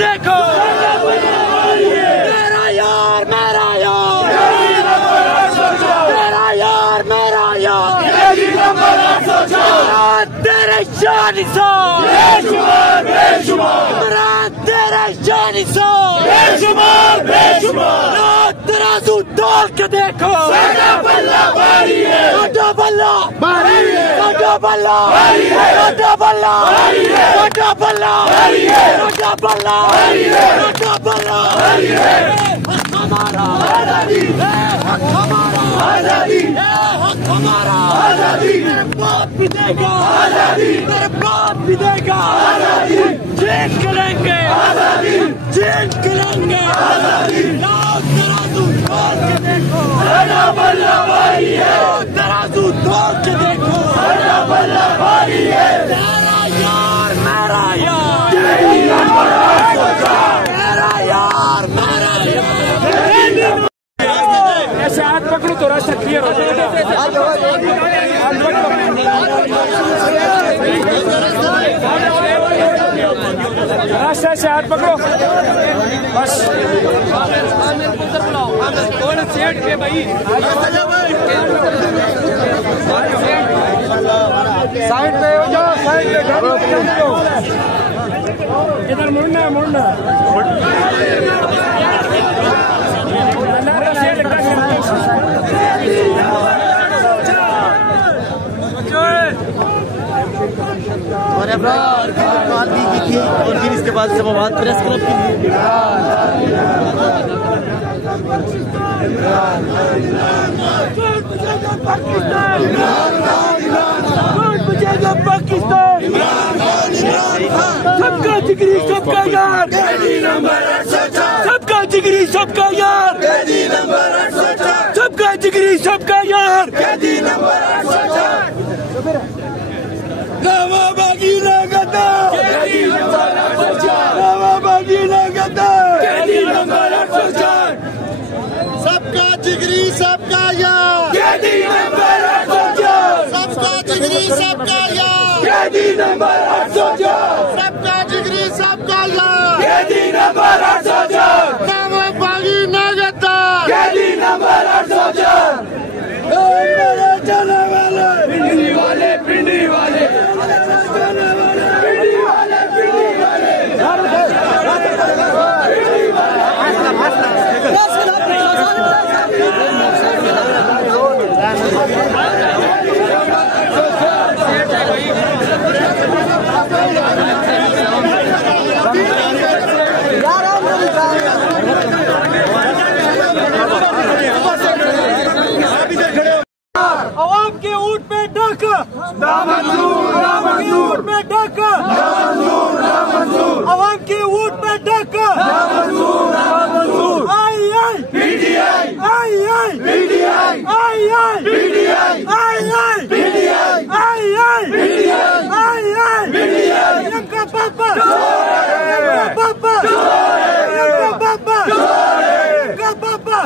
देखो मेरा यार मेरा यार मेरा यार मेरा यार तेरे जानी सो तेरे जानी सो तेरा तू तोड़ के देखो बल्ला बल्ला बल्ला बल्ला बल्ला हमारा आजादी हमारा आजादी मेरे बाप भी देगा आजादी मेरे बाप भी देगा आजादी चेंज करेंगे आजादी चेंज करेंगे आजादी तराजू तोड़ के देखो बल्ला भाई है तराजू तोड़ के देखो बल्ला भाई है तेरा यार मेरा यार मेरा यार मेरा यार ऐसे हाथ पकड़ो तो रास्ता क्लियर हो जाएगा। रास्ते से हाथ पकड़ो बस कौन सेट पे भाई साइड पे हो जाओ साइड पे इधर मुड़ना मुड़ना और बात दी की थी और फिर इसके बाद से बात प्रेस क्लब की पाकिस्तान सबका जिगरी सबका यार सबका जिगरी सबका यार सबका जिगरी सबका यार बागी लगता बागी लगता सबका जिगरी सबका यार सबका जिगरी सबका यार सबका जिगरी सबका यार बागी लगता पिंडी वाले पिंडी वाले आवाम के ऊँट पे डक ऊँट पे डक आवाम के ऊँट पे डक आई आई PDI आई आई PDI आई आई PDI आई आई PDI आई आई PDI आई आई PDI इनका पापा पापा इनका पापा इनका पापा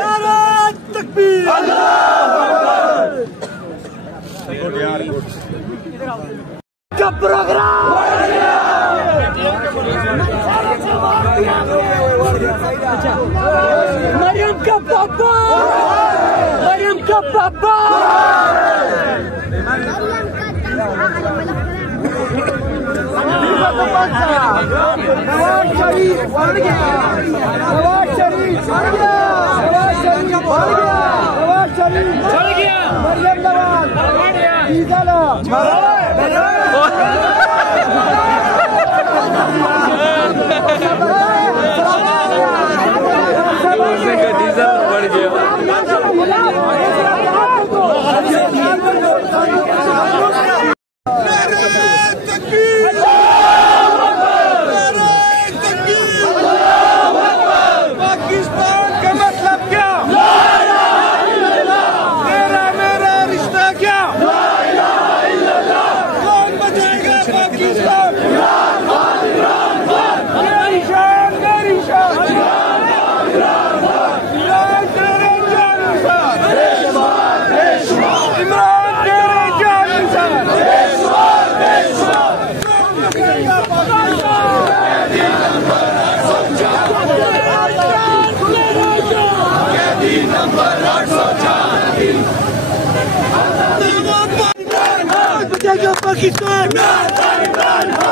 नारा तकबीर का प्रोग्राम मरियम का पापा मरियम का पापा नवाज शरीफ बढ़ गया नवाज शरीफ बढ़ गया नवाज शरीफ बढ़ गया नवाज शरीफ बढ़ गया मरियम नवाज पाकिस्तान,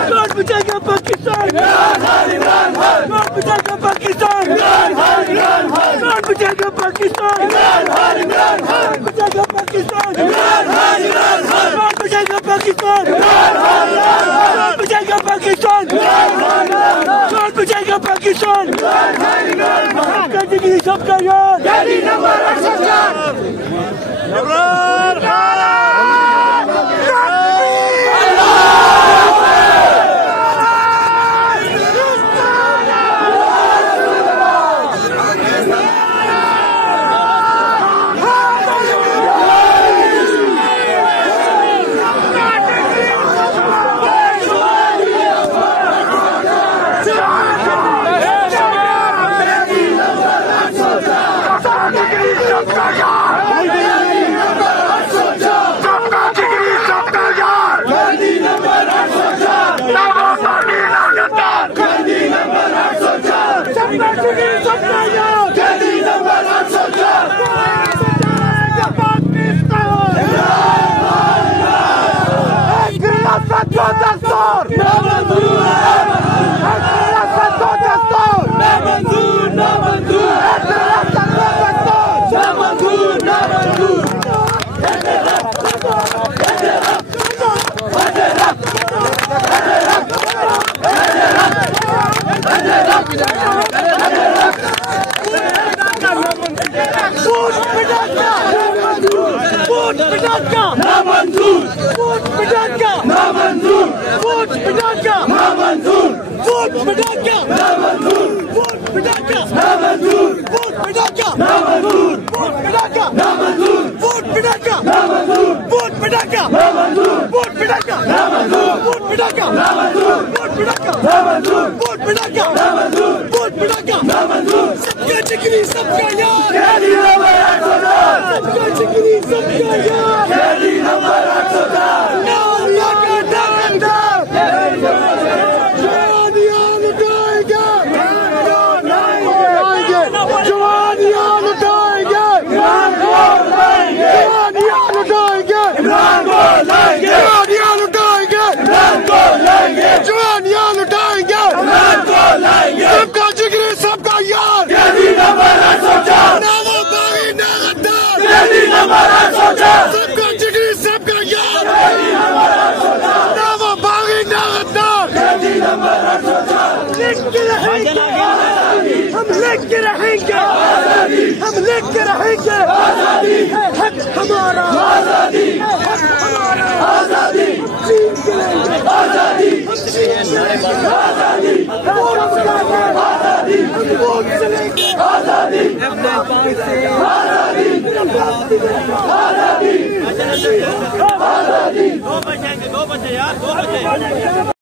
कौन बचाएगा पाकिस्तान, कौन बचाएगा पाकिस्तान, कौन बचाएगा पाकिस्तान, कौन बचाएगा पाकिस्तान, कौन बचाएगा पाकिस्तान, कौन बचाएगा पाकिस्तान, कौन बचाएगा पाकिस्तान। सबका जिगरी सबका यार, दिल्ली नंबर 804। हम लेके रहेंगे, हम लेके रहेंगे आजादी, हक हमारा आजादी, हक हमारा आजादी, छीन के लेंगे आजादी, आजादी, आजादी, वोट से लेंगे आजादी, आजादी, आजादी, आजादी। 2 बजे यार, 2 बजे।